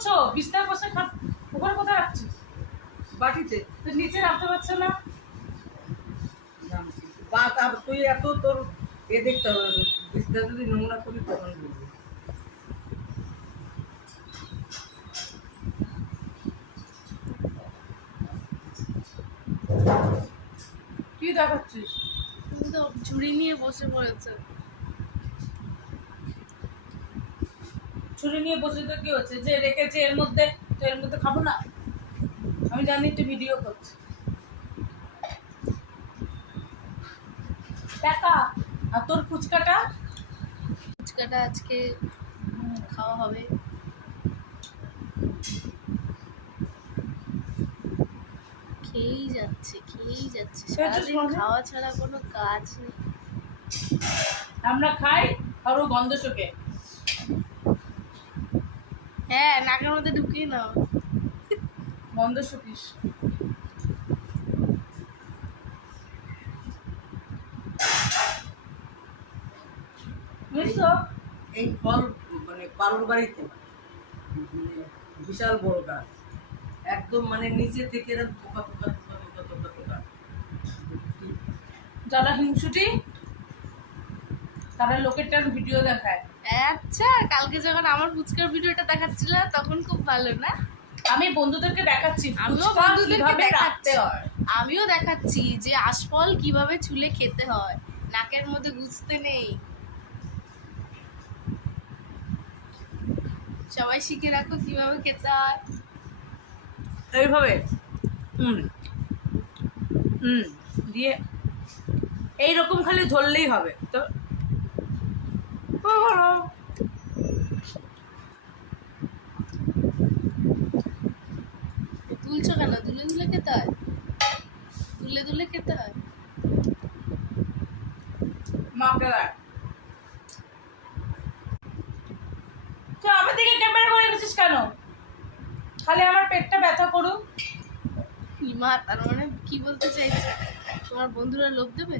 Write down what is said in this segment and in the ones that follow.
করছো? বিছনায় বসে ওখানে কোথায় রাখছিস? বাটিতে। তো নিচে রাখতে পারছো না? তুই এত তোর দেখতে হবে, বিছনা যদি নোংরা করি তখন বুঝবি। কি দেখাচ্ছিস? তুমি তো ঝুড়ি নিয়ে বসে পড়েছো। ছুরি নিয়ে বসে তো কি হচ্ছে? যে রেখেছে এর মধ্যে, তো এর মধ্যে খাবো না? আমি জানি তুই ভিডিও করছিস। টাকা আর তোর ফুচকাটা? ফুচকাটা আজকে খাওয়া হবে। খেয়েই যাচ্ছে সারাদিন খাওয়া ছাড়া কোনো কাজ নেই। আমরা খাই আর ও গন্ধ শোকে। হ্যাঁ, নাকের মধ্যে ঢুকিয়ে নাও। গন্ধ শুকিস। বুঝছো? এই ফল মানে পালুর বাড়িতে বিশাল বড় গাছ, একদম মানে নিচে থেকে এরকম পোকা পোকা পোকা পোকা পোকা পোকা। যারা হিংসুটি তারা লোকেরটার ভিডিও দেখায়। আচ্ছা, কালকে যখন আমার ফুচকার ভিডিওটা দেখাচ্ছিল তখন খুব ভালো না? আমি বন্ধুদেরকে দেখাচ্ছি আমিও ফুচকা বন্ধুদেরকে কিভাবে দেখাচ্ছি। রাখতে হয়। আমিও দেখাচ্ছি যে আশফল কিভাবে ছুলে খেতে হয়, নাকের মধ্যে গুছতে নেই। সবাই শিখে রাখো কিভাবে খেতে হয়। এইভাবে দিয়ে এইরকম খালি ধরলেই হবে তো। তুলছো কেন? দুলে দুলে খেতে হয়, দুলে দুলে খেতে হয়। মাকে দেখ, তুই আমার দিকে ক্যামেরা করে রেখেছিস কেন? খালি আমার পেটটা ব্যথা করুক। মা, তার মানে কি বলতে চাইছে? তোমার বন্ধুরা লোভ দেবে?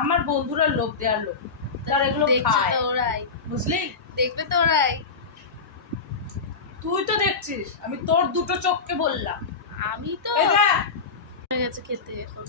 আমার বন্ধুরা লোভ দেওয়ার লোক, তারা এগুলো দেখছে খায়, তো ওরাই, বুঝলি? দেখবে তো ওরাই। তুই তো দেখছিস, আমি তোর দুটো চোখকে বললাম। আমি তো এই দেখ। হয়ে গেছে খেতে এখন।